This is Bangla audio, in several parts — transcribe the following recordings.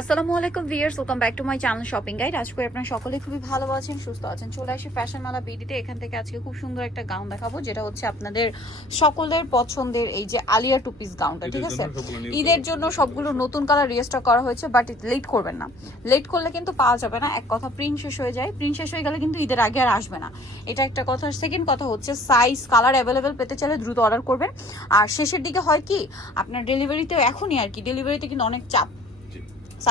আসসালামু আলাইকুম viewers, welcome back to my channel shopping guide. আজ করে আপনারা সকলে খুবই ভালো আছেন, সুস্থ আছেন। চলে আসি ফ্যাশন মালা বিডিতে। এখান থেকে আজকে খুব সুন্দর একটা গাউন দেখাবো, যেটা হচ্ছে আপনাদের সকলের পছন্দের এই যে আলিয়া টু পিস গাউনটা। ঠিক আছে, ঈদের জন্য সবগুলো নতুন কালার রিস্টক করা হয়েছে, বাট লেট করবেন না। লেট করলে কিন্তু পাওয়া যাবে না। এক কথা, প্রিন্ট শেষ হয়ে যায়। প্রিন্ট শেষ হয়ে গেলে কিন্তু ঈদের আগে আর আসবে না, এটা একটা কথা। সেকেন্ড কথা হচ্ছে সাইজ কালার অ্যাভেলেবেল পেতে চাইলে দ্রুত অর্ডার করবেন। আর শেষের দিকে হয় কি, আপনার ডেলিভারিতে এখনই আর কি, ডেলিভারিতে কিন্তু অনেক চাপ।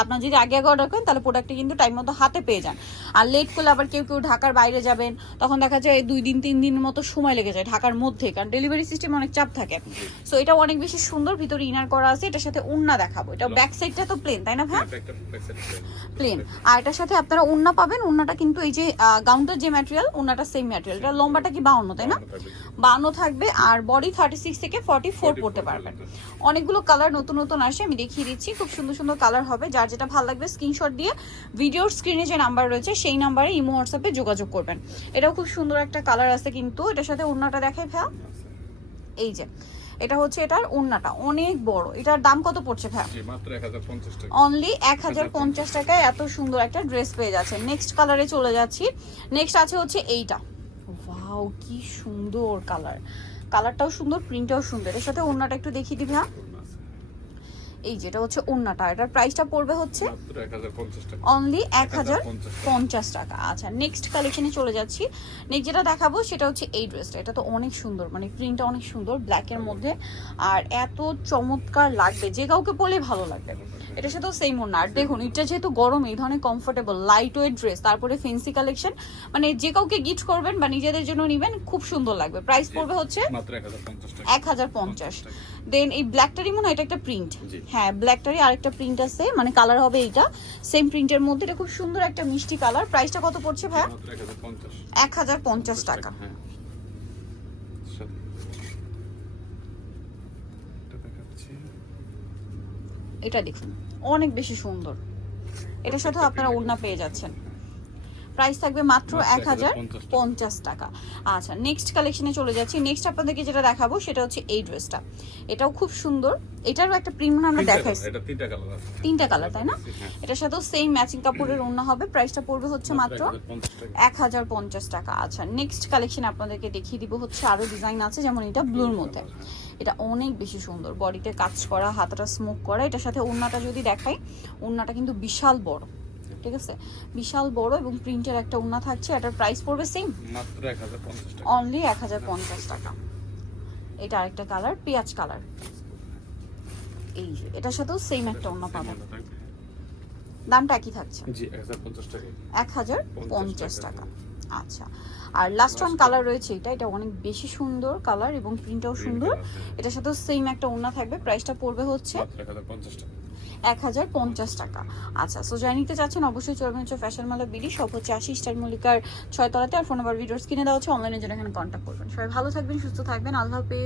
আপনার যদি আগে অর্ডার করেন তাহলে প্রোডাক্টটা কিন্তু টাইম মতো হাতে পেয়ে যান। আর লেট করলে আবার কেউ কেউ ঢাকার বাইরে যাবেন, তখন দেখা যায় 2 দিন 3 দিনের মতো সময় লেগে যায় ঢাকার মধ্যে, কারণ ডেলিভারি সিস্টেম অনেক চাপ থাকে। সো এটা অনেক বেশি সুন্দর, ভিতরে ইনার করা আছে। এটার সাথে ওড়না দেখাবো। এটা ব্যাক সাইডটা তো প্লেন, তাই না ভাই? প্লেন। আর এটার সাথে আপনারা ওড়না পাবেন। ওড়নাটা কিন্তু এই যে গাউনটার যে ম্যাটেরিয়াল, ওড়নাটা সেম ম্যাটেরিয়াল। এটা লম্বাটা কি 52, তাই না? 52 থাকবে। আর বডি 36 থেকে 44 পড়তে পারবেন। অনেকগুলো কালার নতুন নতুন আসে, আমি দেখিয়ে দিচ্ছি। খুব সুন্দর সুন্দর কালার হবে। যার যেটা ভালো লাগবে স্ক্রিনশট দিয়ে ভিডিওর স্ক্রিনে যে নাম্বার রয়েছে সেই নাম্বারে ইমো হোয়াটসঅ্যাপে যোগাযোগ করবেন। এটাও খুব সুন্দর একটা কালার আছে কিন্তু। এটার সাথে ওড়নাটা দেখাই ভাইয়া, এই যে এটা হচ্ছে এটার ওড়নাটা অনেক বড়। এটার দাম কত পড়ছে ভাইয়া? মাত্র 1050 টাকা। অনলি 1050 টাকায় এত সুন্দর একটা ড্রেস পেয়ে যাচ্ছে। নেক্সট কালারে চলে যাচ্ছি। নেক্সট আছে হচ্ছে এইটা। ওয়াও, কি সুন্দর কালার। কালারটাও সুন্দর, প্রিন্টটাও সুন্দর। এর সাথে ওড়নাটা একটু দেখিয়ে দিবি। হ্যাঁ, এই যেটা হচ্ছে ওড়নাটা। এটার প্রাইসটা পড়বে হচ্ছে মাত্র 1050 টাকা। অনলি 1050 টাকা। আচ্ছা, নেক্সট কালেকশনে চলে যাচ্ছি। নেক্সট যেটা দেখাবো সেটা হচ্ছে এই ড্রেসটা। এটা তো অনেক সুন্দর, মানে প্রিন্টটা অনেক সুন্দর, ব্ল্যাকের মধ্যে। আর এত চমৎকার লাগবে, যে কাউকে পরলেই ভালো লাগবে। এটার সাথেও সেম ওড়না। আর দেখুন, এটা যেহেতু গরম, এই ধরনের কমফোর্টেবল লাইট ওয়েট ড্রেস, তারপরে ফেন্সি কালেকশন, মানে যে কাউকে গিফট করবেন বা নিজেদের জন্য নিবেন, খুব সুন্দর লাগবে। প্রাইস পড়বে হচ্ছে মাত্র 1050 টাকা। 1050। দেন এই ব্ল্যাকটারই মনে হয় এটা একটা প্রিন্ট। হ্যাঁ, ব্ল্যাকটারই আরেকটা প্রিন্ট আছে, মানে কালার হবে এইটা সেম প্রিন্টের মধ্যে। এটা খুব সুন্দর একটা মিষ্টি কালার। প্রাইসটা কত পড়ছে ভাইয়া? মাত্র 1050। 1050 টাকা। হ্যাঁ। এটা দেখাচ্ছি। এটা দেখুন, অনেক বেশি সুন্দর। এটার সাথে আপনারা ওড়না পেয়ে যাচ্ছেন। প্রাইস থাকবে মাত্র 1050 টাকা। আচ্ছা, নেক্সট কালেকশনে চলে যাচ্ছি। নেক্সট আপনাদেরকে যেটা দেখাবো সেটা হচ্ছে এই ড্রেসটা। এটাও খুব সুন্দর। এটারও একটা প্রিন্ট আমরা দেখাইছি। এটা 3টা কালার আছে। 3টা কালার, তাই না? এটার সাথেও সেম ম্যাচিং কাপড়ের ওড়না হবে। প্রাইসটা পড়বে হচ্ছে মাত্র 1050 টাকা। আচ্ছা, নেক্সট কালেকশন আপনাদেরকে দেখিয়ে দিব হচ্ছে আরো ডিজাইন আছে, যেমন এটা ব্লুর মধ্যে। এটা অনেক বেশি সুন্দর, বডিতে কাজ করা, হাতটা স্মোক করা। এটার সাথে ওড়নাটা যদি দেখাই, ওড়নাটা কিন্তু বিশাল বড়। ঠিক আছে, বিশাল বড় এবং প্রিন্টের একটা ওড়না থাকছে। এটার প্রাইস পড়বে সেম মাত্র 1050 টাকা। অনলি 1050 টাকা। এটা আরেকটা কালার, পেঁয়াজ কালার। এই যে এটার সাথেও সেম একটা ওড়না পাবেন। দামটা একই থাকছে, জি 1050 টাকা। 1050 টাকা। আচ্ছা, আর লাস্ট ওয়ান কালার রয়েছে এটা। এটা অনেক বেশি সুন্দর কালার এবং প্রিন্টটাও সুন্দর। এটার সাথেও সেম একটা ওড়না থাকবে। প্রাইসটা পড়বে হচ্ছে মাত্র 1050 টাকা। 1050 টাকা। আচ্ছা, সো যাই নিতে চাচ্ছেন অবশ্যই চলবেন হচ্ছে ফ্যাশন মালা বিডি, সব হচ্ছে 80 স্টার মল্লিকার 6 তলাতে। আর ফোন নাম্বার ভিডিওস কিনে দেওয়া হচ্ছে, অনলাইনের জন্য এখানে কন্ট্যাক্ট করবেন। সবাই ভালো থাকবেন, সুস্থ থাকবেন, আল্লাহ হাফেজ।